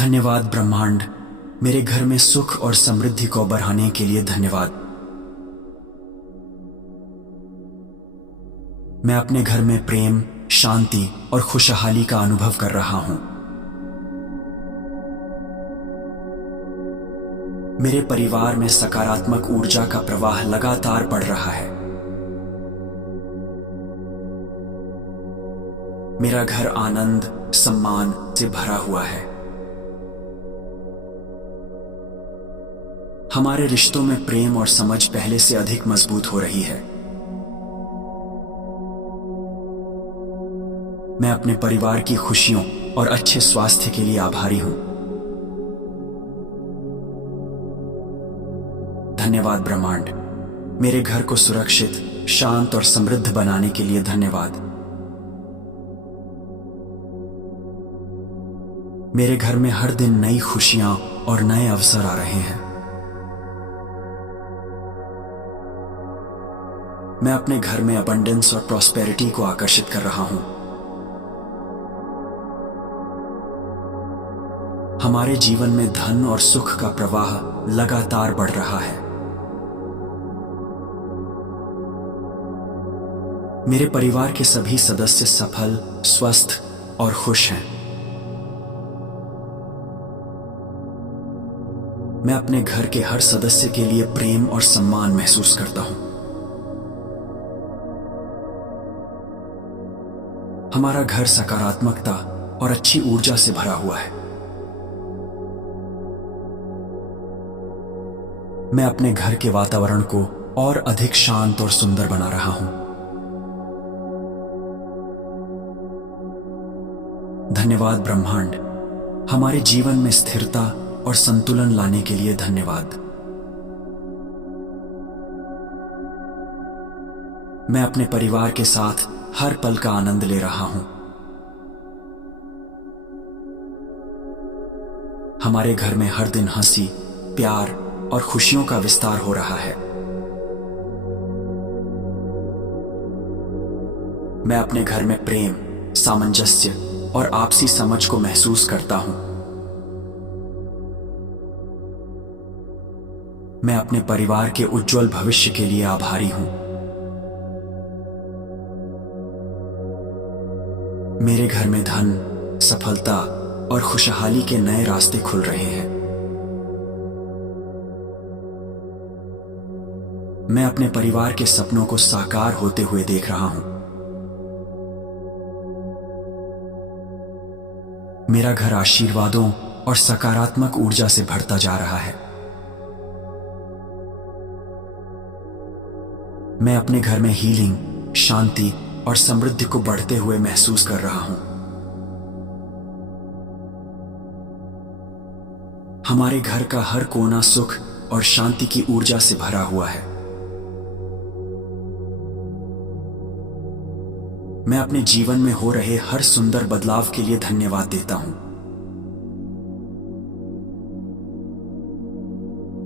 धन्यवाद ब्रह्मांड, मेरे घर में सुख और समृद्धि को बढ़ाने के लिए धन्यवाद। मैं अपने घर में प्रेम, शांति और खुशहाली का अनुभव कर रहा हूं। मेरे परिवार में सकारात्मक ऊर्जा का प्रवाह लगातार बढ़ रहा है। मेरा घर आनंद, सम्मान से भरा हुआ है। हमारे रिश्तों में प्रेम और समझ पहले से अधिक मजबूत हो रही है। मैं अपने परिवार की खुशियों और अच्छे स्वास्थ्य के लिए आभारी हूं। धन्यवाद ब्रह्मांड, मेरे घर को सुरक्षित, शांत और समृद्ध बनाने के लिए धन्यवाद। मेरे घर में हर दिन नई खुशियां और नए अवसर आ रहे हैं। मैं अपने घर में अबंडेंस और प्रॉस्पेरिटी को आकर्षित कर रहा हूं। हमारे जीवन में धन और सुख का प्रवाह लगातार बढ़ रहा है। मेरे परिवार के सभी सदस्य सफल, स्वस्थ और खुश हैं। मैं अपने घर के हर सदस्य के लिए प्रेम और सम्मान महसूस करता हूं। हमारा घर सकारात्मकता और अच्छी ऊर्जा से भरा हुआ है। मैं अपने घर के वातावरण को और अधिक शांत और सुंदर बना रहा हूं। धन्यवाद ब्रह्मांड, हमारे जीवन में स्थिरता और संतुलन लाने के लिए धन्यवाद। मैं अपने परिवार के साथ हर पल का आनंद ले रहा हूं। हमारे घर में हर दिन हंसी, प्यार और खुशियों का विस्तार हो रहा है। मैं अपने घर में प्रेम, सामंजस्य और आपसी समझ को महसूस करता हूं। मैं अपने परिवार के उज्जवल भविष्य के लिए आभारी हूं। मेरे घर में धन, सफलता और खुशहाली के नए रास्ते खुल रहे हैं। मैं अपने परिवार के सपनों को साकार होते हुए देख रहा हूं। मेरा घर आशीर्वादों और सकारात्मक ऊर्जा से भरता जा रहा है। मैं अपने घर में हीलिंग, शांति और समृद्धि को बढ़ते हुए महसूस कर रहा हूं। हमारे घर का हर कोना सुख और शांति की ऊर्जा से भरा हुआ है। मैं अपने जीवन में हो रहे हर सुंदर बदलाव के लिए धन्यवाद देता हूं।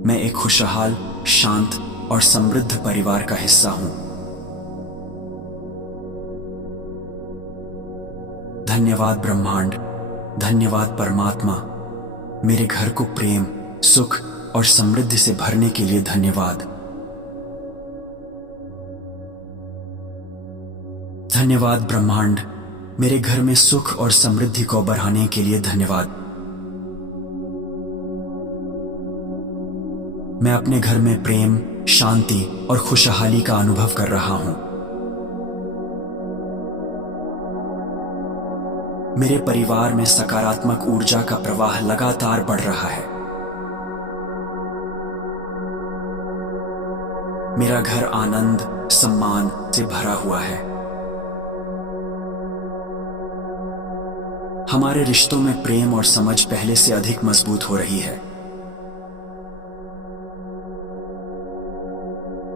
मैं एक खुशहाल, शांत और समृद्ध परिवार का हिस्सा हूं। धन्यवाद ब्रह्मांड, धन्यवाद परमात्मा, मेरे घर को प्रेम, सुख और समृद्धि से भरने के लिए धन्यवाद। धन्यवाद ब्रह्मांड, मेरे घर में सुख और समृद्धि को बढ़ाने के लिए धन्यवाद। मैं अपने घर में प्रेम, शांति और खुशहाली का अनुभव कर रहा हूं। मेरे परिवार में सकारात्मक ऊर्जा का प्रवाह लगातार बढ़ रहा है। मेरा घर आनंद, सम्मान से भरा हुआ है। हमारे रिश्तों में प्रेम और समझ पहले से अधिक मजबूत हो रही है।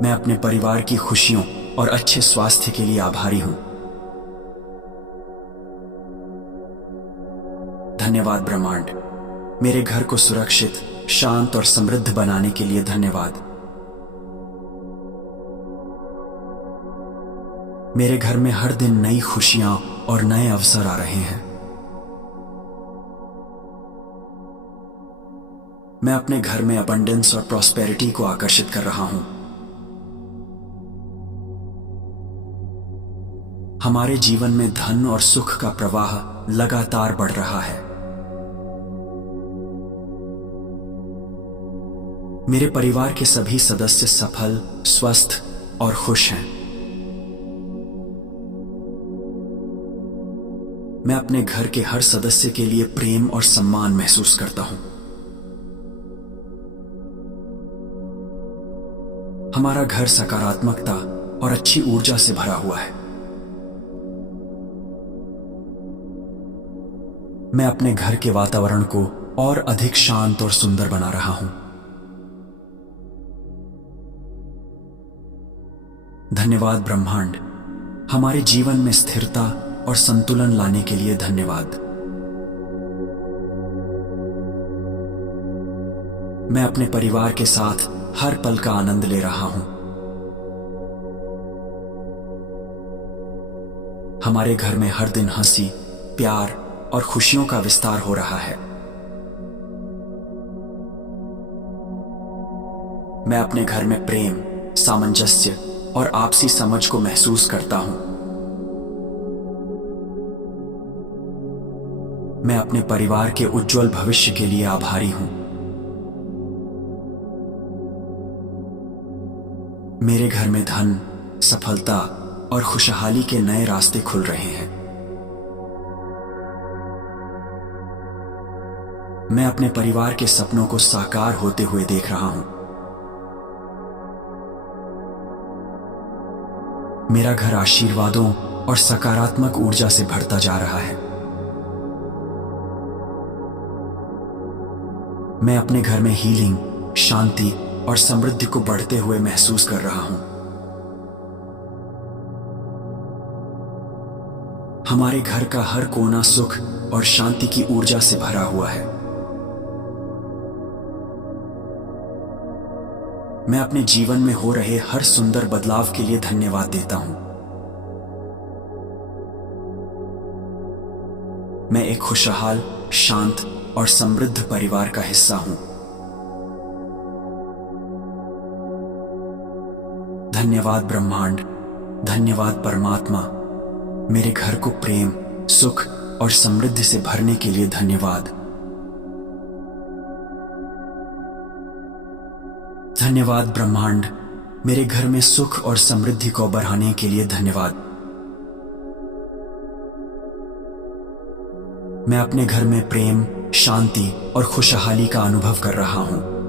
मैं अपने परिवार की खुशियों और अच्छे स्वास्थ्य के लिए आभारी हूं। धन्यवाद ब्रह्मांड, मेरे घर को सुरक्षित, शांत और समृद्ध बनाने के लिए धन्यवाद। मेरे घर में हर दिन नई खुशियां और नए अवसर आ रहे हैं। मैं अपने घर में अबंडेंस और प्रॉस्पेरिटी को आकर्षित कर रहा हूं। हमारे जीवन में धन और सुख का प्रवाह लगातार बढ़ रहा है। मेरे परिवार के सभी सदस्य सफल, स्वस्थ और खुश हैं। मैं अपने घर के हर सदस्य के लिए प्रेम और सम्मान महसूस करता हूं। हमारा घर सकारात्मकता और अच्छी ऊर्जा से भरा हुआ है। मैं अपने घर के वातावरण को और अधिक शांत और सुंदर बना रहा हूं। धन्यवाद ब्रह्मांड, हमारे जीवन में स्थिरता और संतुलन लाने के लिए धन्यवाद। मैं अपने परिवार के साथ हर पल का आनंद ले रहा हूं। हमारे घर में हर दिन हंसी, प्यार और खुशियों का विस्तार हो रहा है। मैं अपने घर में प्रेम, सामंजस्य और आपसी समझ को महसूस करता हूं। मैं अपने परिवार के उज्जवल भविष्य के लिए आभारी हूं। मेरे घर में धन, सफलता और खुशहाली के नए रास्ते खुल रहे हैं। मैं अपने परिवार के सपनों को साकार होते हुए देख रहा हूं। मेरा घर आशीर्वादों और सकारात्मक ऊर्जा से भरता जा रहा है। मैं अपने घर में हीलिंग, शांति और समृद्धि को बढ़ते हुए महसूस कर रहा हूं। हमारे घर का हर कोना सुख और शांति की ऊर्जा से भरा हुआ है। मैं अपने जीवन में हो रहे हर सुंदर बदलाव के लिए धन्यवाद देता हूं। मैं एक खुशहाल, शांत और समृद्ध परिवार का हिस्सा हूं। धन्यवाद ब्रह्मांड, धन्यवाद परमात्मा, मेरे घर को प्रेम, सुख और समृद्धि से भरने के लिए धन्यवाद। धन्यवाद ब्रह्मांड, मेरे घर में सुख और समृद्धि को बढ़ाने के लिए धन्यवाद। मैं अपने घर में प्रेम, शांति और खुशहाली का अनुभव कर रहा हूं।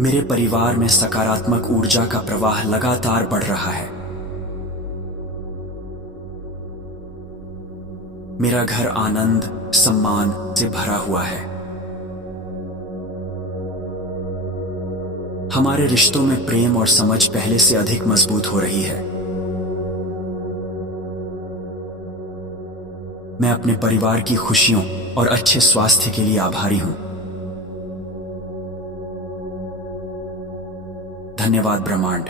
मेरे परिवार में सकारात्मक ऊर्जा का प्रवाह लगातार बढ़ रहा है। मेरा घर आनंद, सम्मान से भरा हुआ है। हमारे रिश्तों में प्रेम और समझ पहले से अधिक मजबूत हो रही है। मैं अपने परिवार की खुशियों और अच्छे स्वास्थ्य के लिए आभारी हूं। धन्यवाद ब्रह्मांड,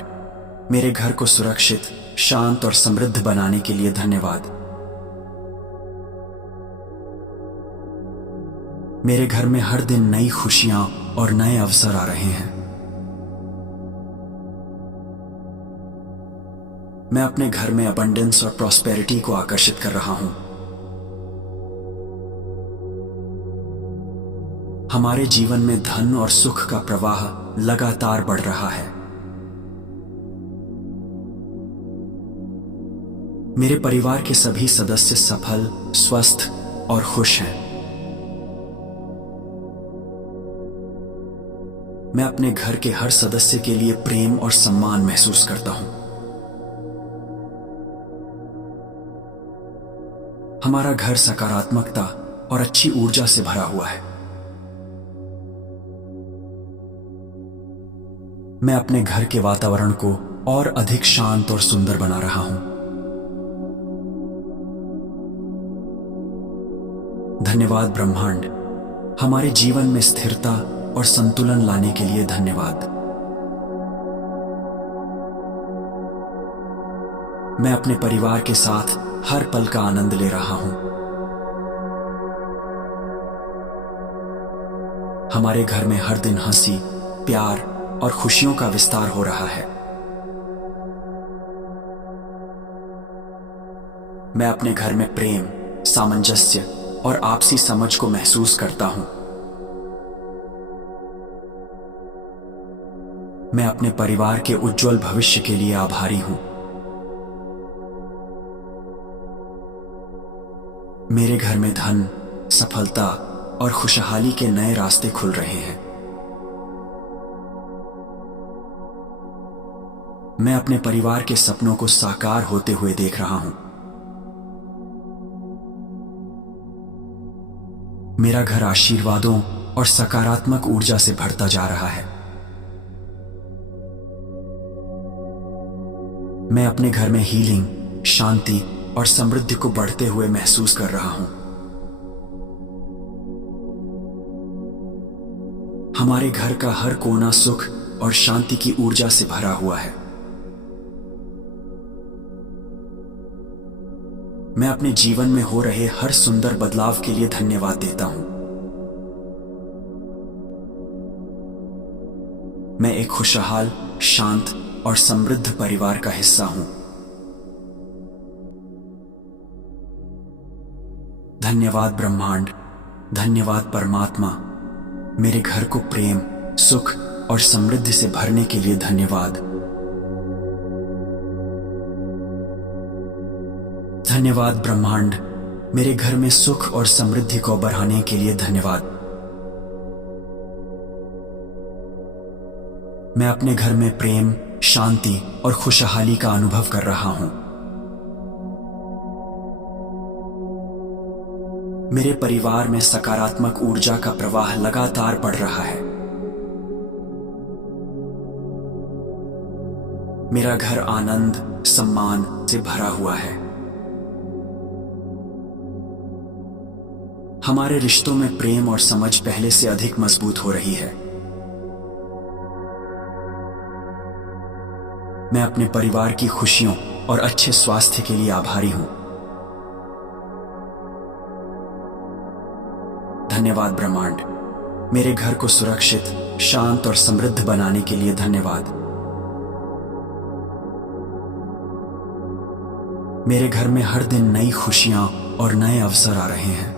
मेरे घर को सुरक्षित, शांत और समृद्ध बनाने के लिए धन्यवाद। मेरे घर में हर दिन नई खुशियां और नए अवसर आ रहे हैं। मैं अपने घर में अबंडेंस और प्रॉस्पेरिटी को आकर्षित कर रहा हूं। हमारे जीवन में धन और सुख का प्रवाह लगातार बढ़ रहा है। मेरे परिवार के सभी सदस्य सफल, स्वस्थ और खुश हैं। मैं अपने घर के हर सदस्य के लिए प्रेम और सम्मान महसूस करता हूं। हमारा घर सकारात्मकता और अच्छी ऊर्जा से भरा हुआ है। मैं अपने घर के वातावरण को और अधिक शांत और सुंदर बना रहा हूं। धन्यवाद ब्रह्मांड, हमारे जीवन में स्थिरता और संतुलन लाने के लिए धन्यवाद। मैं अपने परिवार के साथ हर पल का आनंद ले रहा हूं। हमारे घर में हर दिन हंसी, प्यार और खुशियों का विस्तार हो रहा है। मैं अपने घर में प्रेम, सामंजस्य और आपसी समझ को महसूस करता हूं। मैं अपने परिवार के उज्जवल भविष्य के लिए आभारी हूं। मेरे घर में धन, सफलता और खुशहाली के नए रास्ते खुल रहे हैं। मैं अपने परिवार के सपनों को साकार होते हुए देख रहा हूं। मेरा घर आशीर्वादों और सकारात्मक ऊर्जा से भरता जा रहा है। मैं अपने घर में हीलिंग, शांति और समृद्धि को बढ़ते हुए महसूस कर रहा हूं। हमारे घर का हर कोना सुख और शांति की ऊर्जा से भरा हुआ है। मैं अपने जीवन में हो रहे हर सुंदर बदलाव के लिए धन्यवाद देता हूं। मैं एक खुशहाल, शांत और समृद्ध परिवार का हिस्सा हूं। धन्यवाद ब्रह्मांड, धन्यवाद परमात्मा, मेरे घर को प्रेम, सुख और समृद्धि से भरने के लिए धन्यवाद। धन्यवाद ब्रह्मांड, मेरे घर में सुख और समृद्धि को बढ़ाने के लिए धन्यवाद। मैं अपने घर में प्रेम, शांति और खुशहाली का अनुभव कर रहा हूं। मेरे परिवार में सकारात्मक ऊर्जा का प्रवाह लगातार बढ़ रहा है। मेरा घर आनंद, सम्मान से भरा हुआ है। हमारे रिश्तों में प्रेम और समझ पहले से अधिक मजबूत हो रही है। मैं अपने परिवार की खुशियों और अच्छे स्वास्थ्य के लिए आभारी हूं। धन्यवाद ब्रह्मांड, मेरे घर को सुरक्षित, शांत और समृद्ध बनाने के लिए धन्यवाद। मेरे घर में हर दिन नई खुशियां और नए अवसर आ रहे हैं।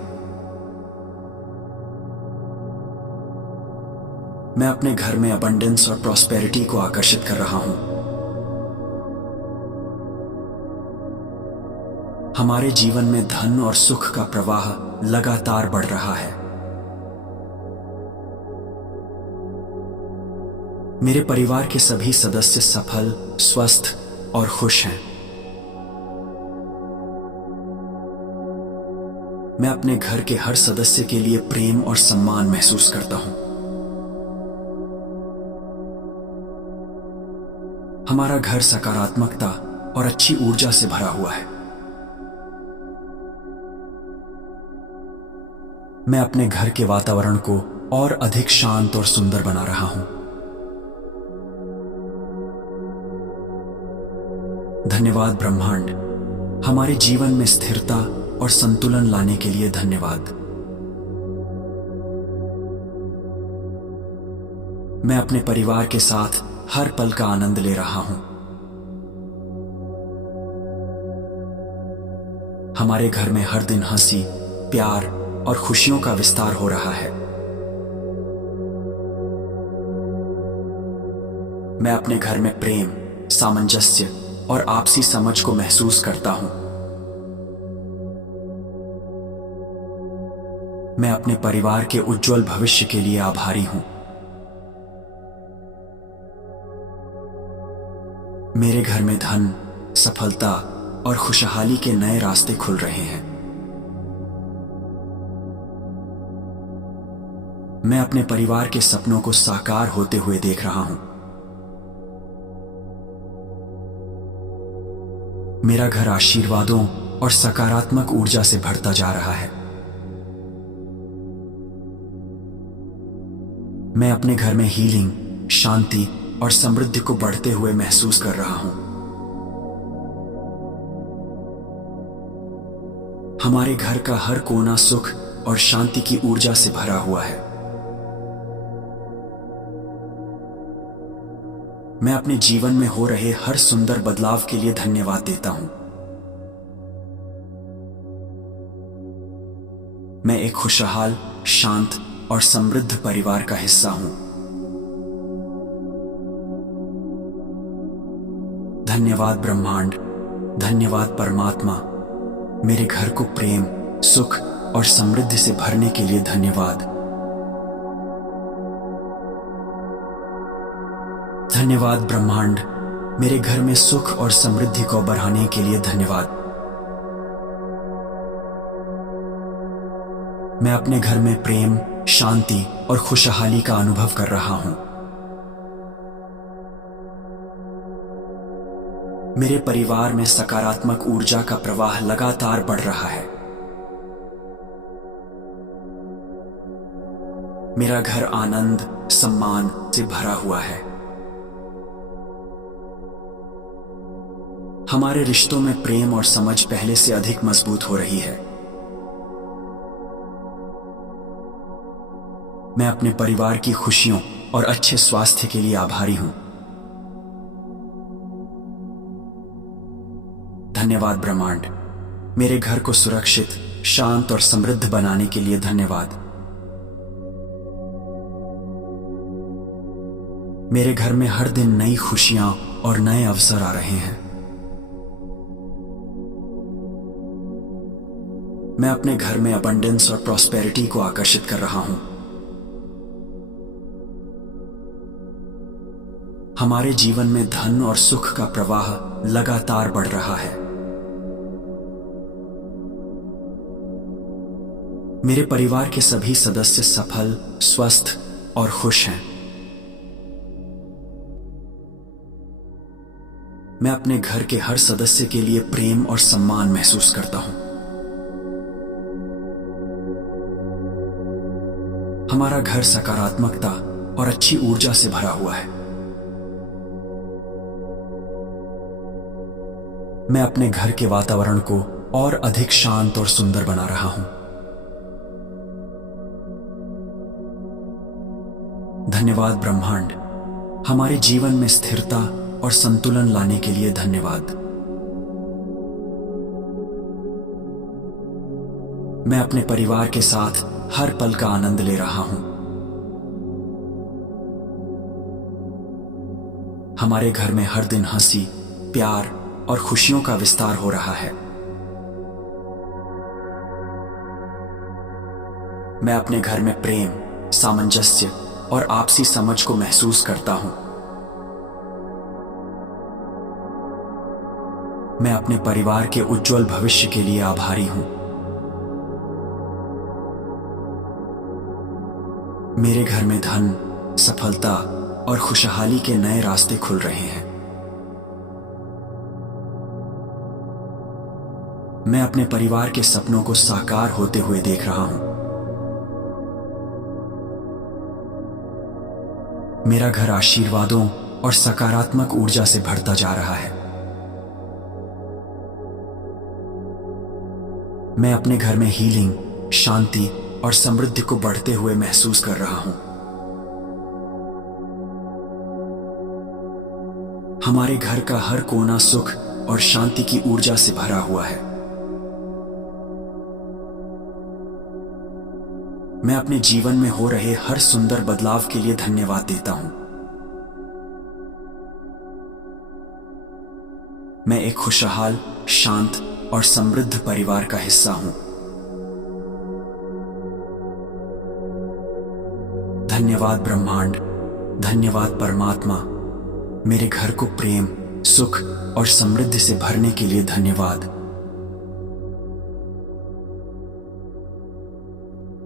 मैं अपने घर में अबंडेंस और प्रॉस्पेरिटी को आकर्षित कर रहा हूं। हमारे जीवन में धन और सुख का प्रवाह लगातार बढ़ रहा है। मेरे परिवार के सभी सदस्य सफल, स्वस्थ और खुश हैं। मैं अपने घर के हर सदस्य के लिए प्रेम और सम्मान महसूस करता हूं। हमारा घर सकारात्मकता और अच्छी ऊर्जा से भरा हुआ है। मैं अपने घर के वातावरण को और अधिक शांत और सुंदर बना रहा हूं। धन्यवाद ब्रह्मांड, हमारे जीवन में स्थिरता और संतुलन लाने के लिए धन्यवाद। मैं अपने परिवार के साथ हर पल का आनंद ले रहा हूं। हमारे घर में हर दिन हंसी, प्यार और खुशियों का विस्तार हो रहा है। मैं अपने घर में प्रेम, सामंजस्य और आपसी समझ को महसूस करता हूं। मैं अपने परिवार के उज्जवल भविष्य के लिए आभारी हूं। मेरे घर में धन, सफलता और खुशहाली के नए रास्ते खुल रहे हैं। मैं अपने परिवार के सपनों को साकार होते हुए देख रहा हूं। मेरा घर आशीर्वादों और सकारात्मक ऊर्जा से भरता जा रहा है। मैं अपने घर में हीलिंग, शांति और समृद्धि को बढ़ते हुए महसूस कर रहा हूं। हमारे घर का हर कोना सुख और शांति की ऊर्जा से भरा हुआ है। मैं अपने जीवन में हो रहे हर सुंदर बदलाव के लिए धन्यवाद देता हूं। मैं एक खुशहाल, शांत और समृद्ध परिवार का हिस्सा हूं। धन्यवाद ब्रह्मांड, धन्यवाद परमात्मा, मेरे घर को प्रेम, सुख और समृद्धि से भरने के लिए धन्यवाद। धन्यवाद ब्रह्मांड, मेरे घर में सुख और समृद्धि को बढ़ाने के लिए धन्यवाद। मैं अपने घर में प्रेम, शांति और खुशहाली का अनुभव कर रहा हूं। मेरे परिवार में सकारात्मक ऊर्जा का प्रवाह लगातार बढ़ रहा है। मेरा घर आनंद, सम्मान से भरा हुआ है। हमारे रिश्तों में प्रेम और समझ पहले से अधिक मजबूत हो रही है। मैं अपने परिवार की खुशियों और अच्छे स्वास्थ्य के लिए आभारी हूं। धन्यवाद ब्रह्मांड, मेरे घर को सुरक्षित, शांत और समृद्ध बनाने के लिए धन्यवाद। मेरे घर में हर दिन नई खुशियां और नए अवसर आ रहे हैं। मैं अपने घर में अबंडेंस और प्रॉस्पेरिटी को आकर्षित कर रहा हूं। हमारे जीवन में धन और सुख का प्रवाह लगातार बढ़ रहा है। मेरे परिवार के सभी सदस्य सफल, स्वस्थ और खुश हैं। मैं अपने घर के हर सदस्य के लिए प्रेम और सम्मान महसूस करता हूं। हमारा घर सकारात्मकता और अच्छी ऊर्जा से भरा हुआ है। मैं अपने घर के वातावरण को और अधिक शांत और सुंदर बना रहा हूं। धन्यवाद ब्रह्मांड, हमारे जीवन में स्थिरता और संतुलन लाने के लिए धन्यवाद। मैं अपने परिवार के साथ हर पल का आनंद ले रहा हूं। हमारे घर में हर दिन हंसी, प्यार और खुशियों का विस्तार हो रहा है। मैं अपने घर में प्रेम, सामंजस्य और आपसी समझ को महसूस करता हूं। मैं अपने परिवार के उज्जवल भविष्य के लिए आभारी हूं। मेरे घर में धन, सफलता और खुशहाली के नए रास्ते खुल रहे हैं। मैं अपने परिवार के सपनों को साकार होते हुए देख रहा हूं। मेरा घर आशीर्वादों और सकारात्मक ऊर्जा से भरता जा रहा है। मैं अपने घर में हीलिंग, शांति और समृद्धि को बढ़ते हुए महसूस कर रहा हूं। हमारे घर का हर कोना सुख और शांति की ऊर्जा से भरा हुआ है। मैं अपने जीवन में हो रहे हर सुंदर बदलाव के लिए धन्यवाद देता हूं। मैं एक खुशहाल, शांत और समृद्ध परिवार का हिस्सा हूं। धन्यवाद ब्रह्मांड, धन्यवाद परमात्मा, मेरे घर को प्रेम, सुख और समृद्धि से भरने के लिए धन्यवाद।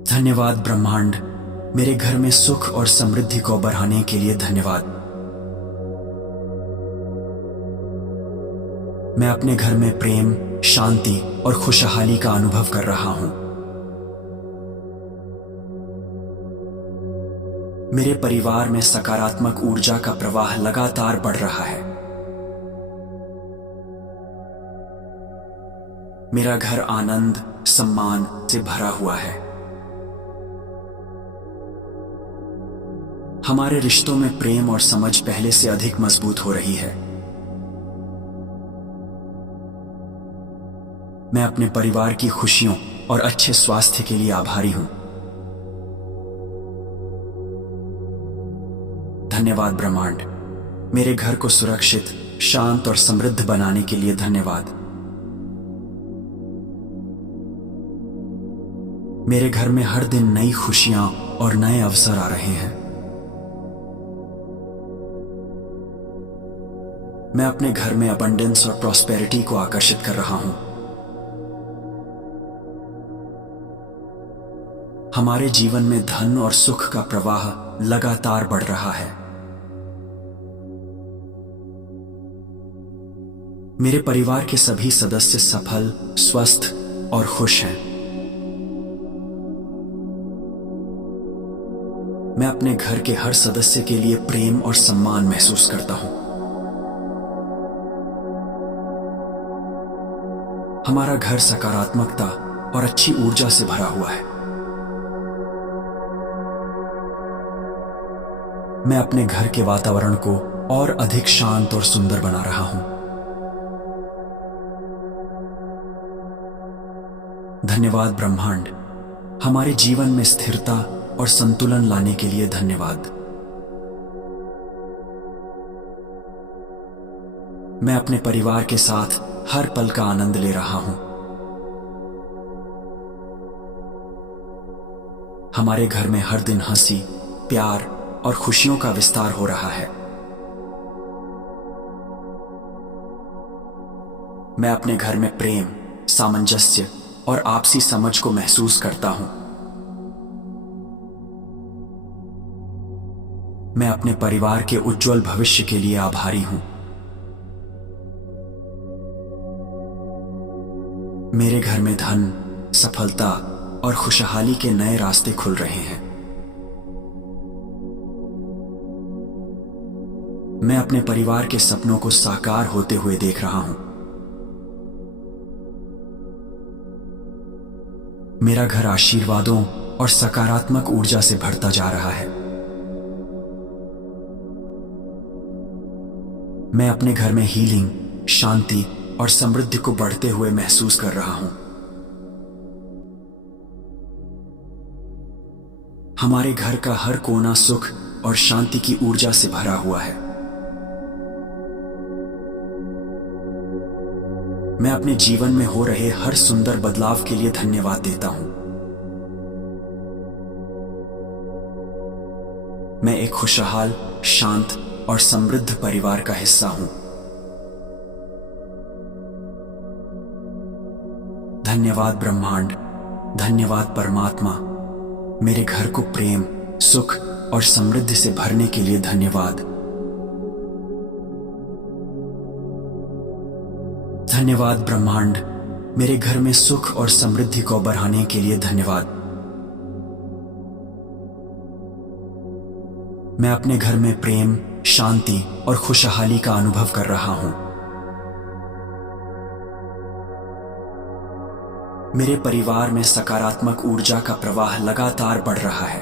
धन्यवाद ब्रह्मांड, मेरे घर में सुख और समृद्धि को बढ़ाने के लिए धन्यवाद। मैं अपने घर में प्रेम, शांति और खुशहाली का अनुभव कर रहा हूं। मेरे परिवार में सकारात्मक ऊर्जा का प्रवाह लगातार बढ़ रहा है। मेरा घर आनंद, सम्मान से भरा हुआ है। हमारे रिश्तों में प्रेम और समझ पहले से अधिक मजबूत हो रही है। मैं अपने परिवार की खुशियों और अच्छे स्वास्थ्य के लिए आभारी हूं। धन्यवाद ब्रह्मांड, मेरे घर को सुरक्षित, शांत और समृद्ध बनाने के लिए धन्यवाद। मेरे घर में हर दिन नई खुशियां और नए अवसर आ रहे हैं। मैं अपने घर में अबंडेंस और प्रॉस्पेरिटी को आकर्षित कर रहा हूं। हमारे जीवन में धन और सुख का प्रवाह लगातार बढ़ रहा है। मेरे परिवार के सभी सदस्य सफल, स्वस्थ और खुश हैं। मैं अपने घर के हर सदस्य के लिए प्रेम और सम्मान महसूस करता हूं। हमारा घर सकारात्मकता और अच्छी ऊर्जा से भरा हुआ है। मैं अपने घर के वातावरण को और अधिक शांत और सुंदर बना रहा हूं। धन्यवाद ब्रह्मांड, हमारे जीवन में स्थिरता और संतुलन लाने के लिए धन्यवाद। मैं अपने परिवार के साथ हर पल का आनंद ले रहा हूं। हमारे घर में हर दिन हंसी, प्यार और खुशियों का विस्तार हो रहा है। मैं अपने घर में प्रेम, सामंजस्य और आपसी समझ को महसूस करता हूं। मैं अपने परिवार के उज्जवल भविष्य के लिए आभारी हूं। मेरे घर में धन, सफलता और खुशहाली के नए रास्ते खुल रहे हैं। मैं अपने परिवार के सपनों को साकार होते हुए देख रहा हूं। मेरा घर आशीर्वादों और सकारात्मक ऊर्जा से भरता जा रहा है। मैं अपने घर में हीलिंग, शांति और समृद्धि को बढ़ते हुए महसूस कर रहा हूं। हमारे घर का हर कोना सुख और शांति की ऊर्जा से भरा हुआ है। मैं अपने जीवन में हो रहे हर सुंदर बदलाव के लिए धन्यवाद देता हूं। मैं एक खुशहाल, शांत और समृद्ध परिवार का हिस्सा हूं। धन्यवाद ब्रह्मांड, धन्यवाद परमात्मा, मेरे घर को प्रेम, सुख और समृद्धि से भरने के लिए धन्यवाद। धन्यवाद ब्रह्मांड, मेरे घर में सुख और समृद्धि को बढ़ाने के लिए धन्यवाद। मैं अपने घर में प्रेम, शांति और खुशहाली का अनुभव कर रहा हूं। मेरे परिवार में सकारात्मक ऊर्जा का प्रवाह लगातार बढ़ रहा है।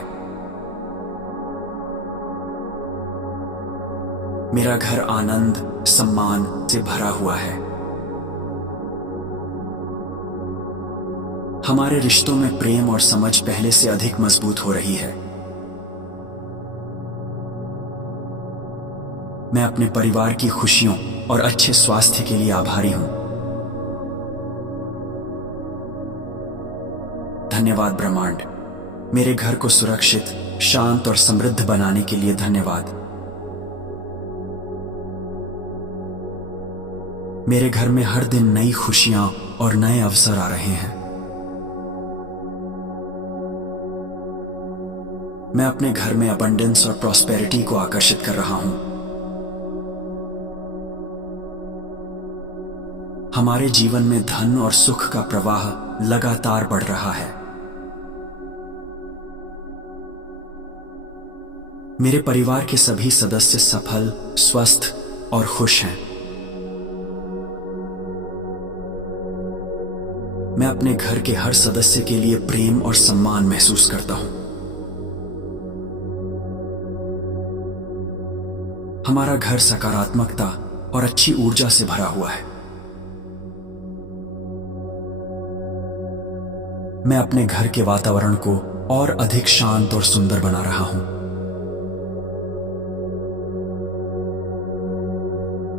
मेरा घर आनंद, सम्मान से भरा हुआ है। हमारे रिश्तों में प्रेम और समझ पहले से अधिक मजबूत हो रही है। मैं अपने परिवार की खुशियों और अच्छे स्वास्थ्य के लिए आभारी हूं। धन्यवाद ब्रह्मांड, मेरे घर को सुरक्षित, शांत और समृद्ध बनाने के लिए धन्यवाद। मेरे घर में हर दिन नई खुशियां और नए अवसर आ रहे हैं। मैं अपने घर में अबंडेंस और प्रॉस्पेरिटी को आकर्षित कर रहा हूं। हमारे जीवन में धन और सुख का प्रवाह लगातार बढ़ रहा है। मेरे परिवार के सभी सदस्य सफल, स्वस्थ और खुश हैं। मैं अपने घर के हर सदस्य के लिए प्रेम और सम्मान महसूस करता हूं। हमारा घर सकारात्मकता और अच्छी ऊर्जा से भरा हुआ है। मैं अपने घर के वातावरण को और अधिक शांत और सुंदर बना रहा हूं।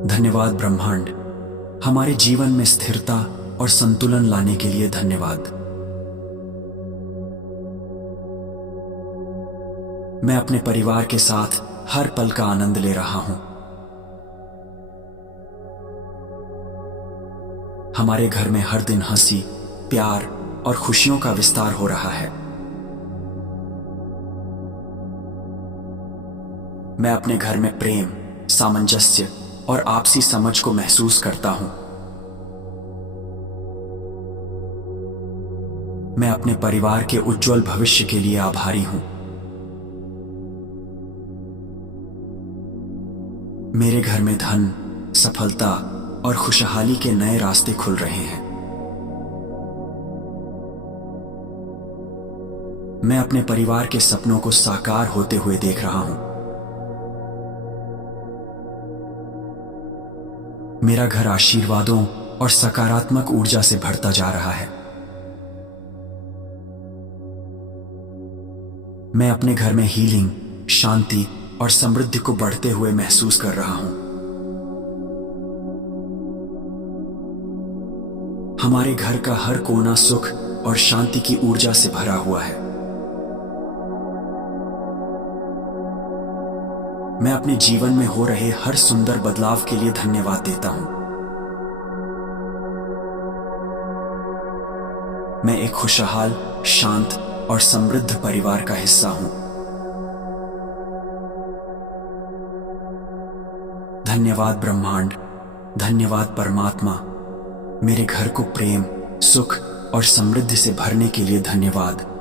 धन्यवाद ब्रह्मांड, हमारे जीवन में स्थिरता और संतुलन लाने के लिए धन्यवाद। मैं अपने परिवार के साथ हर पल का आनंद ले रहा हूं। हमारे घर में हर दिन हंसी, प्यार और खुशियों का विस्तार हो रहा है। मैं अपने घर में प्रेम, सामंजस्य और आपसी समझ को महसूस करता हूं। मैं अपने परिवार के उज्जवल भविष्य के लिए आभारी हूं। मेरे घर में धन, सफलता और खुशहाली के नए रास्ते खुल रहे हैं। मैं अपने परिवार के सपनों को साकार होते हुए देख रहा हूं। मेरा घर आशीर्वादों और सकारात्मक ऊर्जा से भरता जा रहा है। मैं अपने घर में हीलिंग, शांति और समृद्धि को बढ़ते हुए महसूस कर रहा हूं। हमारे घर का हर कोना सुख और शांति की ऊर्जा से भरा हुआ है। मैं अपने जीवन में हो रहे हर सुंदर बदलाव के लिए धन्यवाद देता हूं। मैं एक खुशहाल, शांत और समृद्ध परिवार का हिस्सा हूं। धन्यवाद ब्रह्मांड, धन्यवाद परमात्मा, मेरे घर को प्रेम, सुख और समृद्धि से भरने के लिए धन्यवाद।